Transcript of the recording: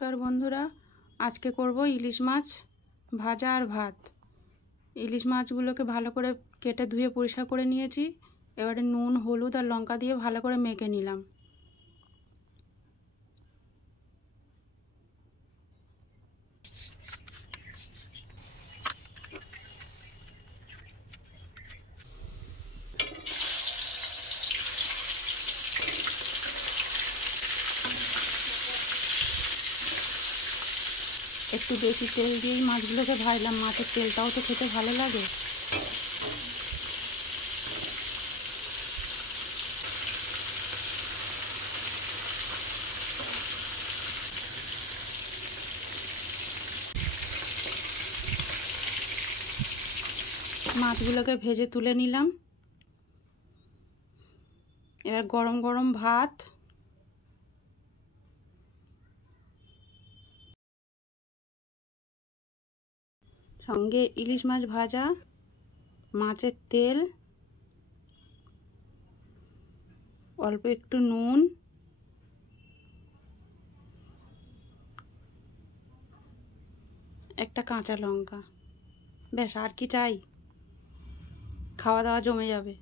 নমস্কার বন্ধুরা, আজকে করব ইলিশ মাছ ভাজা আর ভাত। ইলিশ মাছগুলোকে ভালো করে কেটে ধুয়ে পরিষ্কার করে নিয়েছি। এবারে নুন, হলুদ আর লঙ্কা দিয়ে ভালো করে মেখে নিলাম। একটু বেশি তেল দিয়েই মাছগুলোকে ভাজলাম, মাছের তেলটাও তো খেতে ভালো লাগে। মাছগুলোকে ভেজে তুলে নিলাম। এবার গরম গরম ভাত, সঙ্গে ইলিশ মাছ ভাজা, মাছের তেল, অল্প একটু নুন, একটা কাঁচা লঙ্কা, ব্যাস আর কি চাই? খাওয়া দাওয়া জমে যাবে।